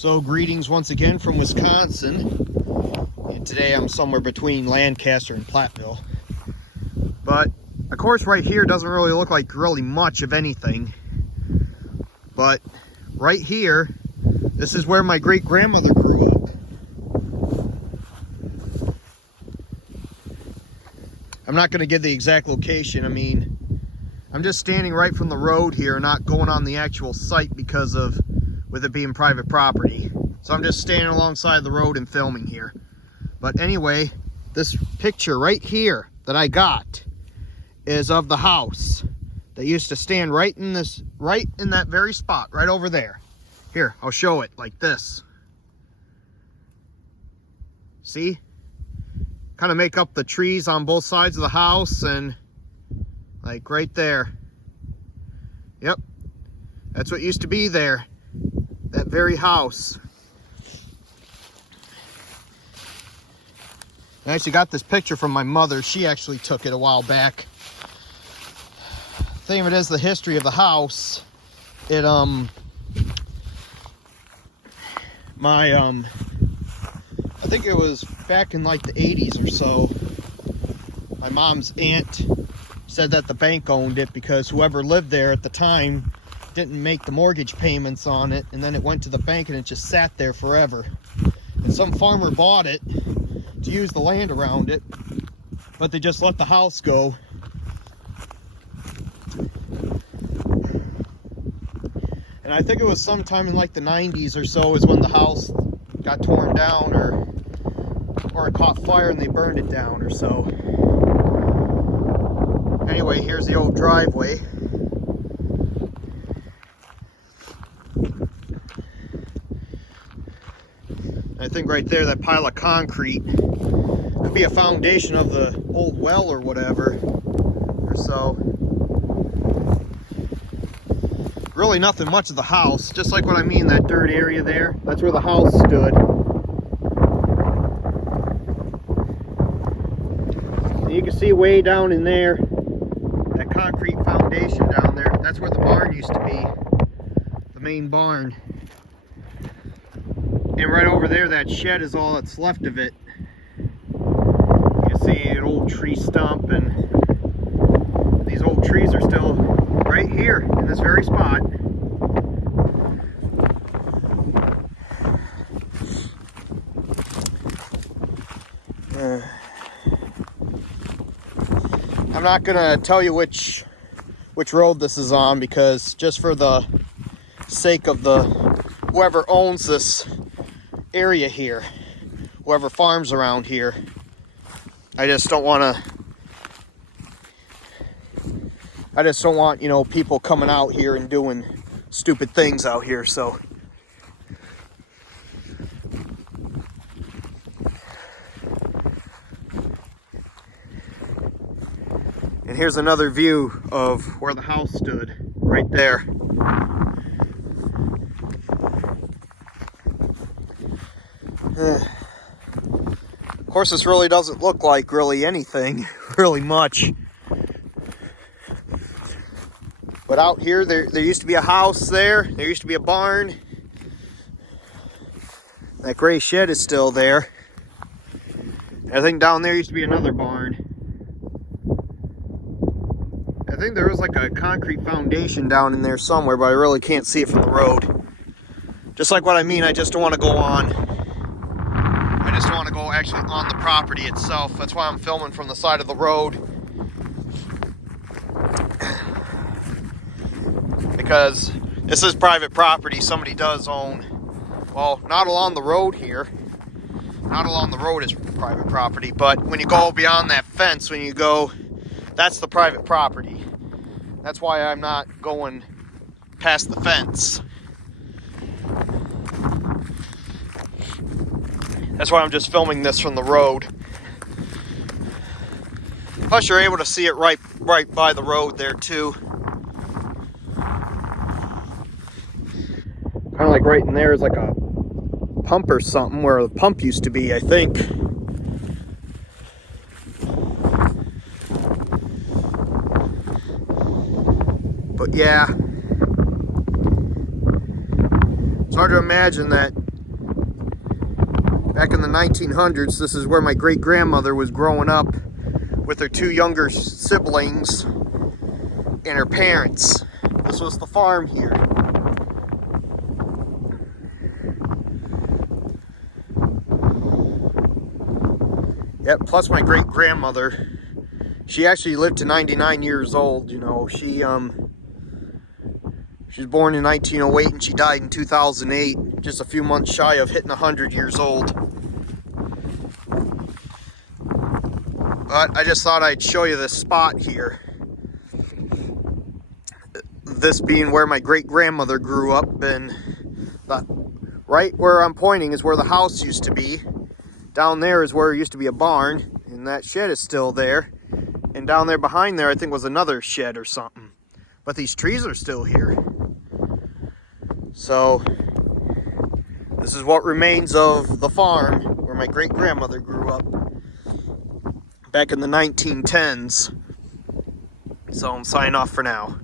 So greetings once again from Wisconsin, and today I'm somewhere between Lancaster and Platteville. But of course right here doesn't really look like really much of anything, but right here, this is where my great-grandmother grew up. I'm not going to give the exact location. I mean, I'm just standing right from the road here, not going on the actual site because of with it being private property. So I'm just standing alongside the road and filming here. But anyway, this picture right here that I got is of the house that used to stand right in that very spot, right over there. Here, I'll show it like this. See? Kind of make up the trees on both sides of the house, and like right there. Yep. That's what used to be there. That very house. I actually got this picture from my mother. She actually took it a while back. The thing of it is, the history of the house, it I think it was back in like the 80s or so, my mom's aunt said that the bank owned it because whoever lived there at the time didn't make the mortgage payments on it, and then it went to the bank and it just sat there forever. And some farmer bought it to use the land around it, but they just let the house go. And I think it was sometime in like the 90s or so is when the house got torn down, or it caught fire and they burned it down or so. Anyway, here's the old driveway. I think right there, that pile of concrete could be a foundation of the old well or whatever, or so. Really nothing much of the house, just like what I mean, that dirt area there, that's where the house stood. And you can see way down in there, that concrete foundation down there, that's where the barn used to be, the main barn. And right over there, that shed is all that's left of it. You can see an old tree stump, and these old trees are still right here in this very spot. I'm not gonna tell you which road this is on, because just for the sake of whoever owns this area here, whoever farms around here, I just don't want, you know, people coming out here and doing stupid things out here. So and here's another view of where the house stood right there. Of course, this really doesn't look like really anything, really much. But out here, there used to be a house there. There used to be a barn. That gray shed is still there. I think down there used to be another barn. I think there was like a concrete foundation down in there somewhere, but I really can't see it from the road. Just like what I mean, I just don't want to go on. I just don't want to go actually on the property itself. That's why I'm filming from the side of the road. Because this is private property. Somebody does own, well, not along the road here. Not along the road is private property, but when you go beyond that fence, when you go, that's the private property. That's why I'm not going past the fence. That's why I'm just filming this from the road. Plus, you're able to see it right by the road there too. Kind of like right in there is like a pump or something where the pump used to be, I think. But yeah, it's hard to imagine that Back in the 1900s, this is where my great-grandmother was growing up with her two younger siblings and her parents. This was the farm here. Yep, plus my great-grandmother, she actually lived to 99 years old, you know. She was born in 1908 and she died in 2008, just a few months shy of hitting 100 years old. But I just thought I'd show you this spot here. This being where my great-grandmother grew up, and right where I'm pointing is where the house used to be. Down there is where it used to be a barn, and that shed is still there. And down there behind there, I think, was another shed or something. But these trees are still here. So, this is what remains of the farm where my great-grandmother grew up back in the 1910s. So, I'm signing off for now.